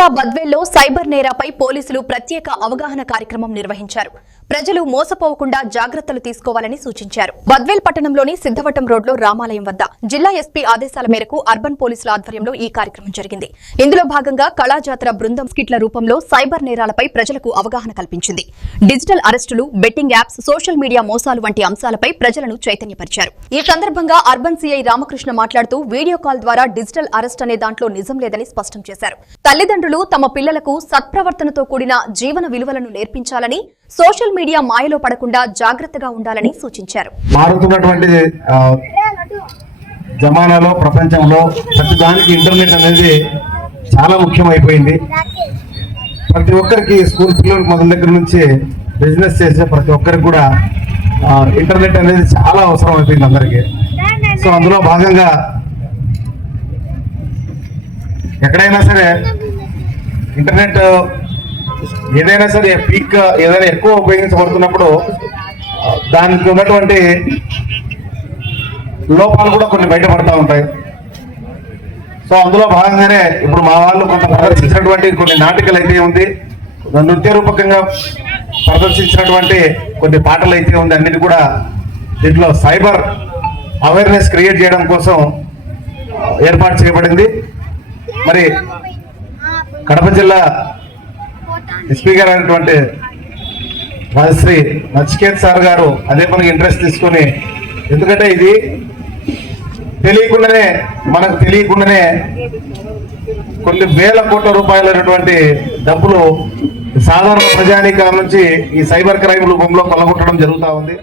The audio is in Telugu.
జిల్లా బద్వేల్లో సైబర్ నేరాపై పోలీసులు ప్రత్యేక అవగాహన కార్యక్రమం నిర్వహించారు. ప్రజలు మోసపోవకుండా జాగ్రత్తలు తీసుకోవాలని సూచించారు. బద్వేల్ పట్టణంలోని సిద్ధవటం రోడ్లో రామాలయం వద్ద జిల్లా ఎస్పీ ఆదేశాల మేరకు అర్బన్ పోలీసుల ఆధ్వర్యంలో ఈ కార్యక్రమం జరిగింది. ఇందులో భాగంగా కళాజాతర బృందం స్కిట్ల రూపంలో సైబర్ నేరాలపై ప్రజలకు అవగాహన కల్పించింది. డిజిటల్ అరెస్టులు, బెట్టింగ్ యాప్స్, సోషల్ మీడియా మోసాలు వంటి అంశాలపై ప్రజలను చైతన్యపరిచారు. ఈ సందర్భంగా అర్బన్ సిఐ రామకృష్ణ మాట్లాడుతూ వీడియో కాల్ ద్వారా డిజిటల్ అరెస్ట్ అనే దాంట్లో నిజం లేదని స్పష్టం చేశారు. తల్లిదండ్రులు తమ పిల్లలకు సత్ప్రవర్తనతో కూడిన జీవన విలువలను నేర్పించాలని, సోషల్ మీడియా మాయలో పడకుండా జాగ్రత్తగా ఉండాలని సూచించారు. మారుతున్నటువంటి జమానాలో ప్రపంచంలో ప్రతిదానికి ఇంటర్నెట్ అనేది చాలా ముఖ్యమైపోయింది. ప్రతి ఒక్కరికి స్కూల్ పిల్లల మొదల దగ్గర నుంచి బిజినెస్ చేసే ప్రతి ఒక్కరికి కూడా ఇంటర్నెట్ అనేది చాలా అవసరం అయిపోయింది అందరికీ. సో అందులో భాగంగా ఎక్కడైనా సరే ఇంటర్నెట్ ఏదైనా సరే పీక్ ఏదైనా ఎక్కువ ఉపయోగించబడుతున్నప్పుడు దానికి ఉన్నటువంటి లోపాలు కూడా కొన్ని బయటపడతా ఉంటాయి. సో అందులో భాగంగానే ఇప్పుడు మా వాళ్ళు కొంత ప్రదర్శించినటువంటి కొన్ని నాటికలు అయితే ఉంది, నృత్య రూపకంగా ప్రదర్శించినటువంటి కొన్ని పాటలు అయితే ఉంది, అన్నిటి కూడా దీంట్లో సైబర్ అవేర్నెస్ క్రియేట్ చేయడం కోసం ఏర్పాటు చేయబడింది. మరి కడప జిల్లా ఎస్పీ గారు అయినటువంటి రాజశ్రీ నచికేత్ సార్ గారు అదే పనికి ఇంట్రెస్ట్ తీసుకొని, ఎందుకంటే ఇది మనకు తెలియకుండానే కొన్ని వేల కోట్ల రూపాయలైనటువంటి డబ్బులు సాధారణ ప్రజానీకం నుంచి ఈ సైబర్ క్రైమ్ రూపంలో కొల్లగొట్టడం జరుగుతూ ఉంది.